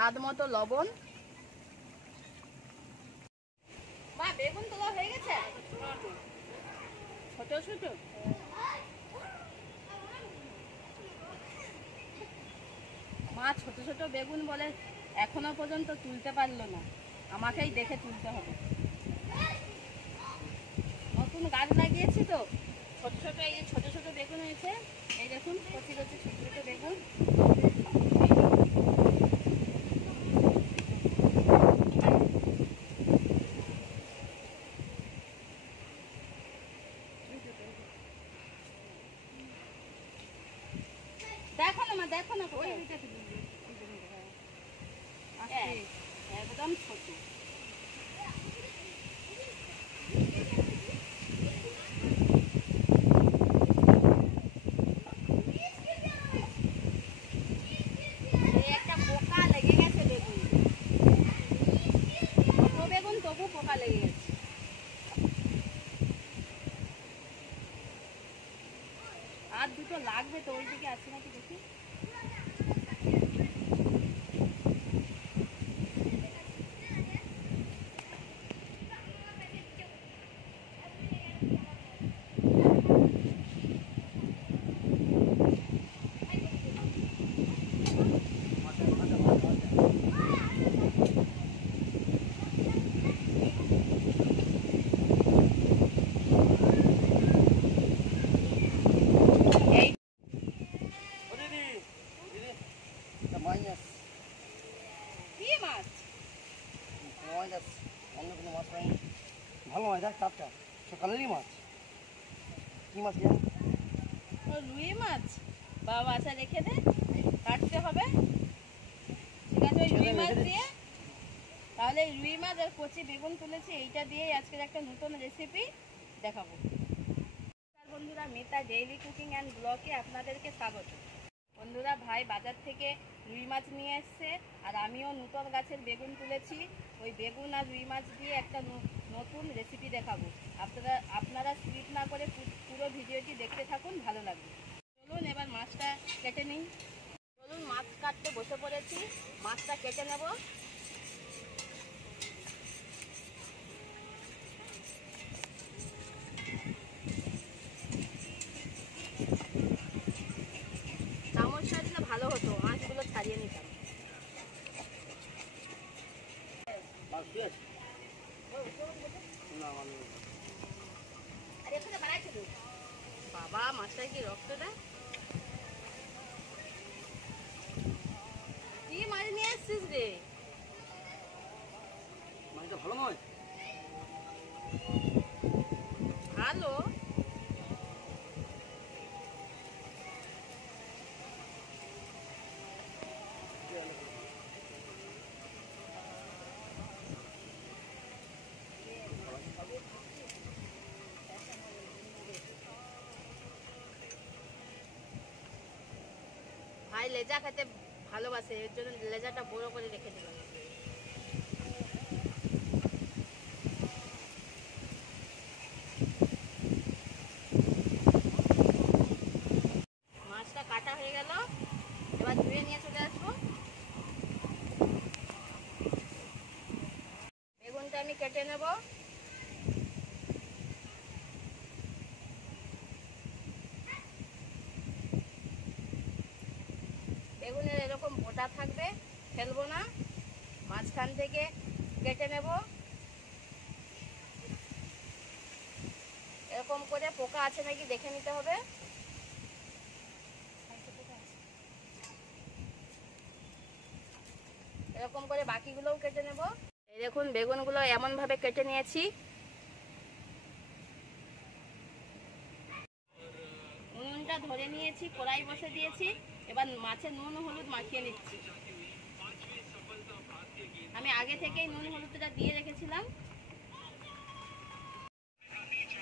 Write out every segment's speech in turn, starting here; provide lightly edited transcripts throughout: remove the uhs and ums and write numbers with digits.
স্বাদ মতো লবণ। মা বেগুন তোলা হয়ে গেছে ছোট ছোট। মা ছোট ছোট বেগুন বলে এখনো পর্যন্ত তুলতে পারলো না, আমাকেই দেখে তুলতে হবে। নতুন গাছ লাগিয়েছি তো ছোট ছোট, এই যে ছোট ছোট বেগুন হয়েছে, এই দেখুন কচি কচি ছোট ছোট বেগুন। দেখো না মা, দেখো না একদম ছোট। একটা পোকা লেগে গেছে বেগুন, ছোট বেগুন তবু পোকা লেগে গেছে। আর দুটো লাগবে তো, ওই দিকে আছে নাকি দেখি। ভালো মাছ, দেখ টাটকা সকালেরই মাছ। কি মাছ? রুই মাছ। বাবা আচ্ছা রেখে দে, কাটতে হবে। ঠিক আছে, ওই রুই মাছ দিয়ে তাহলে এই রুই মাছ আর কচি বেগুন তুলেছি, এইটা দিয়েই আজকের একটা নতুন রেসিপি দেখাবো। বন্ধুরা, মিতা ডেইলি কুকিং অ্যান্ড ব্লগে আপনাদেরকে স্বাগত। বন্ধুরা, ভাই বাজার থেকে রুই মাছ নিয়ে এসছে, আর আমিও নতুন গাছের বেগুন তুলেছি। ওই বেগুন আর রুই মাছ দিয়ে একটা নতুন রেসিপি দেখাবো। আপনারা স্কিপ না করে পুরো ভিডিওটি দেখতে থাকুন, ভালো লাগবে। চলুন এবার মাছটা কেটে নিই। চলুন মাছ কাটতে বসে পড়েছি, মাছটা কেটে নেব। চামচ দিলে ভালো হতো, মাছগুলো ছাড়িয়ে নিতাম। বাবা মাছটা কি রক্ত দেয়? কি মাছ নিয়ে আসছিস রে? মাছটা ভালো নয়। ভালো ভাই লেজা খেতে ভালোবাসে, এর জন্য লেজাটা বড় করে রেখে দিলাম। মাছটা কাটা হয়ে গেল, এবার ধুয়ে নিয়ে চলে আসবো। বেগুনটা আমি কেটে নেব। বেগুনের এরকম বোটা থাকবে, ফেলবো না, মাঝখান থেকে কেটে নেব। এরকম করে পোকা আছে নাকি দেখে নিতে হবে। এরকম করে বাকিগুলোও কেটে নেব। এই দেখুন বেগুনগুলো এমন ভাবে কেটে নিয়েছি। উনুনটা ধরে নিয়েছি, কড়াই বসে দিয়েছি, এবার মাছে নুন হলুদ মাখিয়ে নিচ্ছি। আমি আগে থেকেই নুন হলুদটা দিয়ে রেখেছিলাম।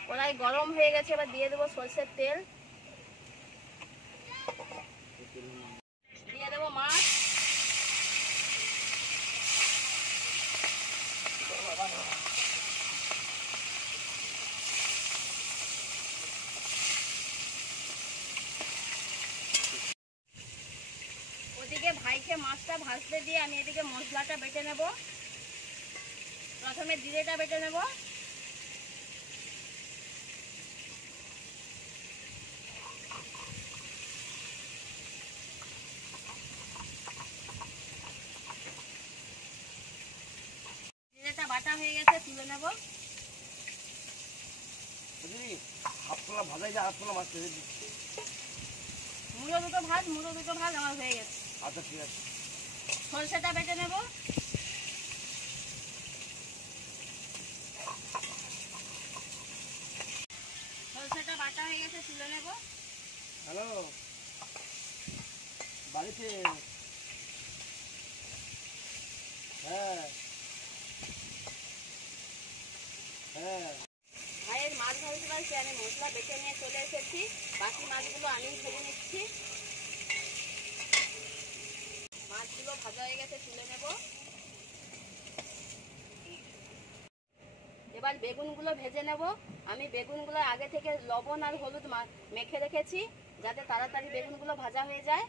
কড়াই গরম হয়ে গেছে, এবার দিয়ে দেবো সরষের তেল, দিয়ে দেবো মাছ, ওদিকে ভাইকে মাছটা ভাজতে দিয়ে আমি এদিকে মশলাটা বেটে নেব। প্রথমে জিরেটা বেটে নেব। জিরেটা বাটা হয়ে গেছে, তুলে নেব। দিদি হাফ তোলা ভাজাই যায়, হাফ তোলা মাছ ভেজে দিচ্ছি। মুড়ো দুটো ভাত আমার হয়ে গেছে। আচ্ছা ঠিক আছে। সরষেটা বেটে নেব। সরষেটা বাটা হয়ে গেছে, তুলে নেব। হ্যালো, বাড়িতে? হ্যাঁ হ্যাঁ। ভাইয়ের মাছ ভাজতে পারছি, আমি মশলা বেটে নিয়ে চলে এসেছি। বাকি মাছগুলো আমি ভেজে নিচ্ছি। মাছগুলো ভাজা হয়ে গেছে, তুলে নেব। এবার বেগুনগুলো ভেজে নেব। আমি বেগুনগুলো আগে থেকে লবণ আর হলুদ মেখে রেখেছি, যাতে তাড়াতাড়ি বেগুনগুলো ভাজা হয়ে যায়।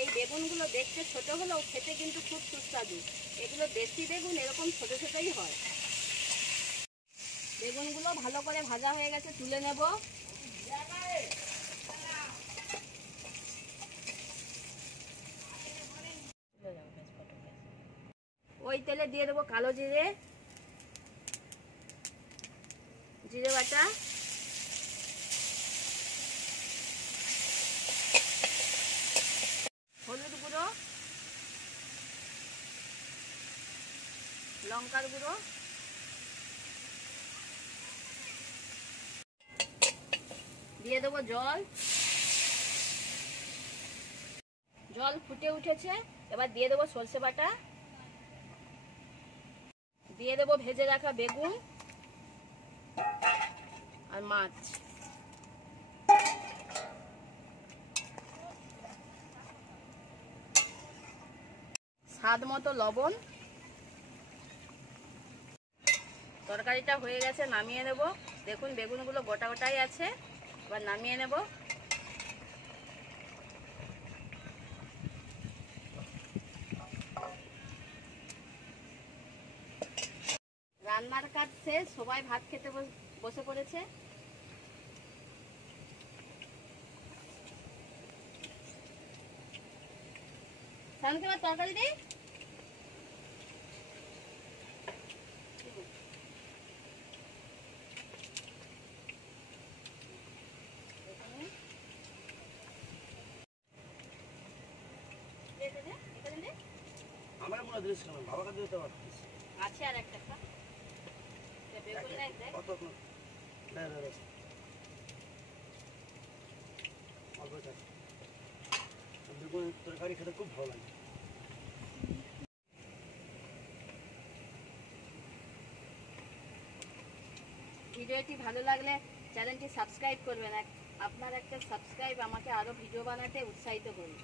এই বেগুনগুলো দেখতে ছোট হলেও খেতে কিন্তু খুব সুস্বাদু। এগুলো দেশি বেগুন, এরকম ছোট ছোটই হয়। বেগুনগুলো ভালো করে ভাজা হয়ে গেছে, তুলে নেব। ওই তেলে দিয়ে দেবো কালো জিরে, জিরে বাটা, হলুদ গুঁড়ো, লঙ্কার গুঁড়ো, দিয়ে দেবো জল। জল ফুটে উঠেছে, এবার দিয়ে দেবো সরষে বাটা, দিয়ে দেবো ভেজে রাখা বেগুন আর মাছ। স্বাদ মতো লবণ। তরকারিটা হয়ে গেছে, নামিয়ে নেব। দেখুন বেগুনগুলো গোটা গোটাই আছে, এবার নামিয়ে নেব। রান্নার কাজ শেষ, সবাই ভাত খেতে বসে পড়েছে। সামনে এবার তরকারি দিই। আমার মনে দিস কেন, বাবাকে দিতে পারতিস। আছে আর একটা খা। বেগুন নাই দেখ। কত বেগুন তরকারি খেতে খুব ভালো লাগে। ভিডিওটি ভালো লাগলে চ্যানেলটি সাবস্ক্রাইব করবেন। আপনার একটা সাবস্ক্রাইব আমাকে আরো ভিডিও বানাতে উৎসাহিত করবে।